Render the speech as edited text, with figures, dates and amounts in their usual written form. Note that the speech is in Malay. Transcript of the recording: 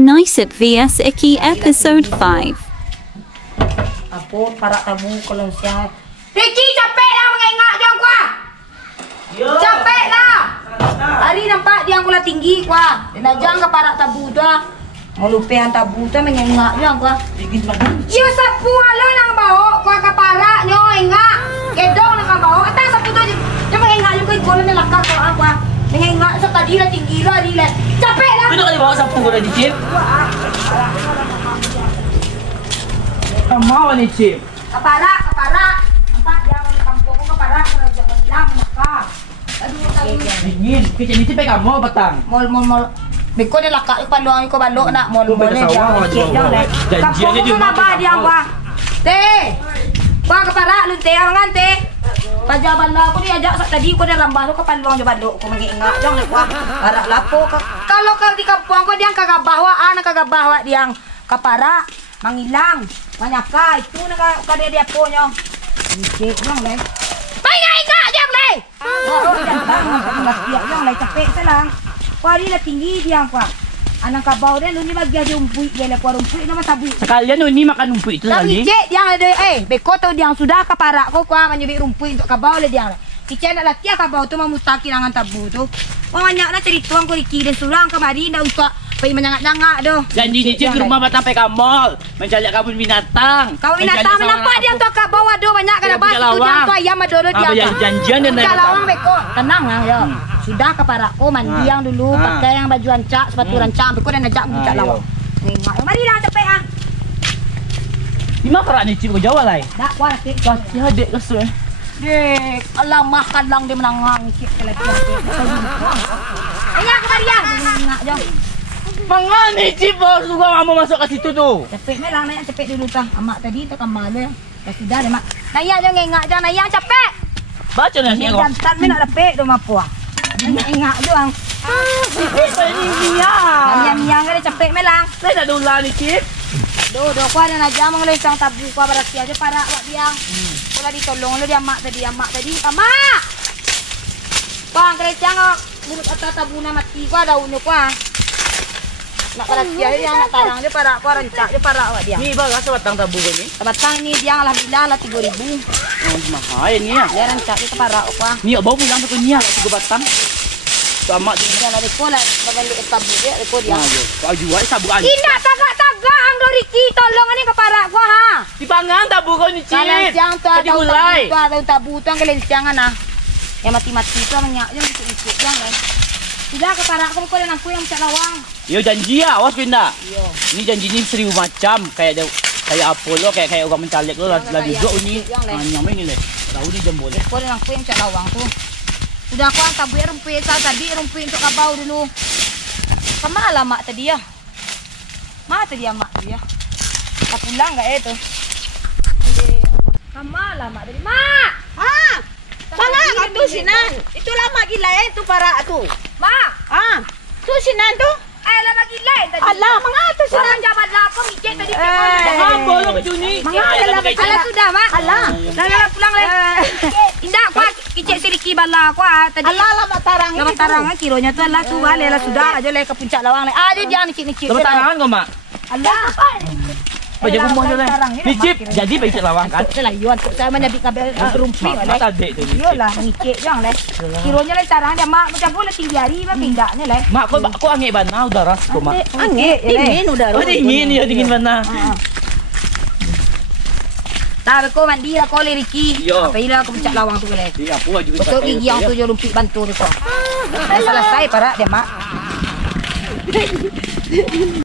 Nice at vs Icky episode 5. Apo, para tamu kalau siang. Ricky, capek lah mengingat dia kuah. Capek lah. Hari nampak dia kulah tinggi kuah. Dan jangan ke para tabu dah. Melupakan tabu dah mengingat dia kuah. Tinggi mana? Ya sapu ala nang bawa kuah ke para nyo ingat. Kedong nang bawa. Atas sapu tu dia mengingat juga ikut ni lakak kuah. Mengingat so tadi lah tinggi lah dia. Capek lah. Kau nak bawa sapu kau dah Cip? Mau ni Cip? Kepala. Nampak dia orang kampung ko kepala kerja hilang maka. Aduh tahu. Dingin. Kecil ni Cip kamu batang. Mall. Biko dia lakak paluang ko balok nak mall ni dia. Janjiannya di rumah dia apa? Teh. Ba kepala lu teh angan teh. Pajaban lah aku diajak tadi aku dah rambah lu ke paluang je balok ko mengingat jangan kuah. Arak lapo kalau kau di kampung ko dia kagak bawa anak kagak bawa dia kapara mangilang. Manyaka itu nak kada dia ponyo. Cik yang le. Banyak ingat yang le. Oh, dia yang le capek salang. Kuari na tinggi dia kuah. Anang kabau dia lu ni bagi dia umpui dia le kuah umpui nama sabu. Sekalian ni makan umpui itu lagi. Cik dia ada beko tu dia sudah kapara ko kuah menyubi umpui untuk kabau le dia. Kicen nak laki kabau tu memutaki langan tabu tu. Banyak nak cerita aku Ricky dan surang kemari dah untuk pergi menyangat-nyangat doh. Janji ni Cip ke rumah batang pe kamol. Mencari kabun binatang. Kau binatang kenapa dia tu kat bawah doh banyak kada bas tu dia tu ayam ada dia. Janjian dia nak. Kalawang beko. Tenang ah ya. Sudah ke paraku mandi yang dulu pakai yang baju rancak sepatu rancak beko dan ajak buka lawang. Tengok. Marilah cepet ah. Di mana kerak ni Cip kau jawab lai? Dak kuat sikit. Pasti adik kesul. Dek, alah makan lang dia menangang sikit lagi. Ayah kemari ah. Nak jom. Mangan ni Cip bos suka kamu masuk ke situ tu. Cepet melang nak cepet dulu tah. Amak tadi tu kamal dia. Dah sudah dah mak. Naya jangan ngengak jangan naya cepet. Baca nasi kau. Jantan me nak lepek do mapua. Ngengak doang. Ini ya. Yang ada cepet melang. Saya dah ulah ni Cip. Do ko ada nak jam ngelesang tabu ko berarti aja para awak biang. Kula ditolong lu dia amak tadi. Amak. Bang kelecang mulut atas tabuna mati ko daunnya ko. Nak para dia yang nak tarang dia para aku rancak dia para awak dia. Ni bagas batang tabu ni. Batang ni dia alhamdulillah lah 3.000. Oh mahal ni ya. Dia rancak dia para aku. Ni bawa pulang tu ni lah 3 batang. Sama tu dia ada ko lah balik tabu dia ko dia. Kau jual tabu an. Tidak tagak ang do Ricky tolong ni ke para aku ha. Dipangan tabu kau ni Cip. Kalau siang tu ada gulai. Tu ada tabu tu ang kelencangan ah. Yang mati-mati tu menyak je sikit yang kan. Sudah ke para aku dan aku yang macam lawang. Yo janji ya, awas pindah. Yo. Ini janji ni 1000 macam kayak Apollo kayak orang mencalek tu lah juga ni. Nyamai ni le. Tahu ni jam boleh. Aku dan aku yang macam lawang tu. Sudah aku ang tabu rumput tadi rumput untuk kabau dulu. Kemana mak tadi ya? Mana tadi ya mak dia? Tak pulang enggak itu? Kemana mak tadi? Mak. Ah. Sana tu sinan. Itu lama gila itu para tu. Mak. Ah. Tu sinan tu. Lama gila tadi. Allah, mengapa tu sinan? Jabat lah aku mikir tadi. Apa lo ke sini? Alah sudah mak. Allah. Dah pulang leh. Indah aku kicik sedikit bala aku tadi. Allah lama tarang. Lama tarang kilonya tu Allah tu balik lah sudah aja leh ke puncak lawang leh. Ada dia nicik-nicik. Lama tarangan kau mak. Allah. Baca rumah je lah. Ni Cip jadi baik lawang kan. Itulah yuan saya menyabik kabel rumput leh. Mata adik tu. Iyalah mengicik jang leh. Kilonya leh tarang dia mak macam boleh tinggi hari mah pindahnya leh. Mak kau angin bana udah ras kau mak. Angin dingin udah. Oh dingin ya dingin bana. Tahu kau mandi lah kau le Ricky. Apa ila aku puncak lawang tu leh. Iya apa juga. Betul gigi yang tu rumput bantu tu kau. Selesai para dia mak.